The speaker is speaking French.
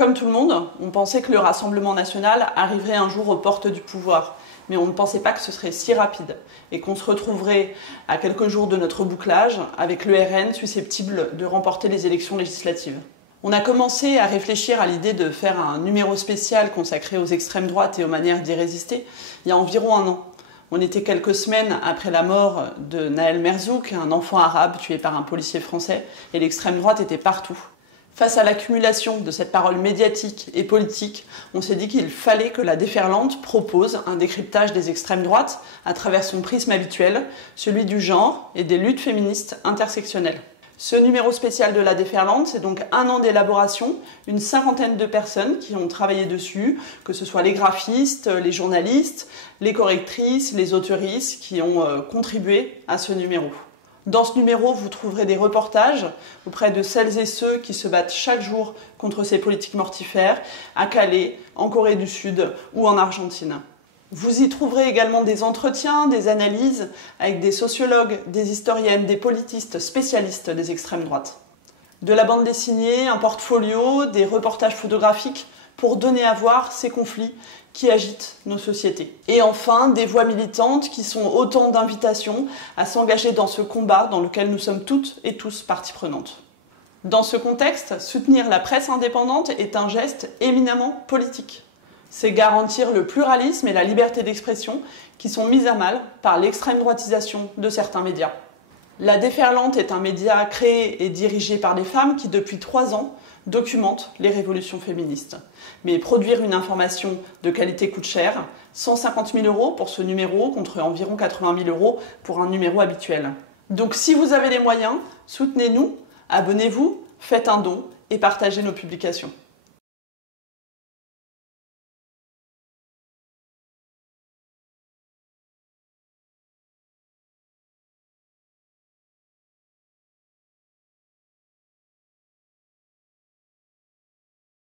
Comme tout le monde, on pensait que le Rassemblement national arriverait un jour aux portes du pouvoir, mais on ne pensait pas que ce serait si rapide et qu'on se retrouverait à quelques jours de notre bouclage avec le RN susceptible de remporter les élections législatives. On a commencé à réfléchir à l'idée de faire un numéro spécial consacré aux extrêmes droites et aux manières d'y résister il y a environ un an. On était quelques semaines après la mort de Nahel Merzouk, un enfant arabe tué par un policier français, et l'extrême droite était partout. Face à l'accumulation de cette parole médiatique et politique, on s'est dit qu'il fallait que la Déferlante propose un décryptage des extrêmes droites à travers son prisme habituel, celui du genre et des luttes féministes intersectionnelles. Ce numéro spécial de la Déferlante, c'est donc un an d'élaboration, une cinquantaine de personnes qui ont travaillé dessus, que ce soit les graphistes, les journalistes, les correctrices, les auteuristes qui ont contribué à ce numéro. Dans ce numéro, vous trouverez des reportages auprès de celles et ceux qui se battent chaque jour contre ces politiques mortifères, à Calais, en Corée du Sud ou en Argentine. Vous y trouverez également des entretiens, des analyses avec des sociologues, des historiennes, des politistes spécialistes des extrêmes droites. De la bande dessinée, un portfolio, des reportages photographiques pour donner à voir ces conflits qui agitent nos sociétés. Et enfin, des voix militantes qui sont autant d'invitations à s'engager dans ce combat dans lequel nous sommes toutes et tous partie prenante. Dans ce contexte, soutenir la presse indépendante est un geste éminemment politique. C'est garantir le pluralisme et la liberté d'expression qui sont mises à mal par l'extrême droitisation de certains médias. La Déferlante est un média créé et dirigé par des femmes qui, depuis 3 ans, documentent les révolutions féministes. Mais produire une information de qualité coûte cher, 150 000 € pour ce numéro contre environ 80 000 € pour un numéro habituel. Donc si vous avez les moyens, soutenez-nous, abonnez-vous, faites un don et partagez nos publications.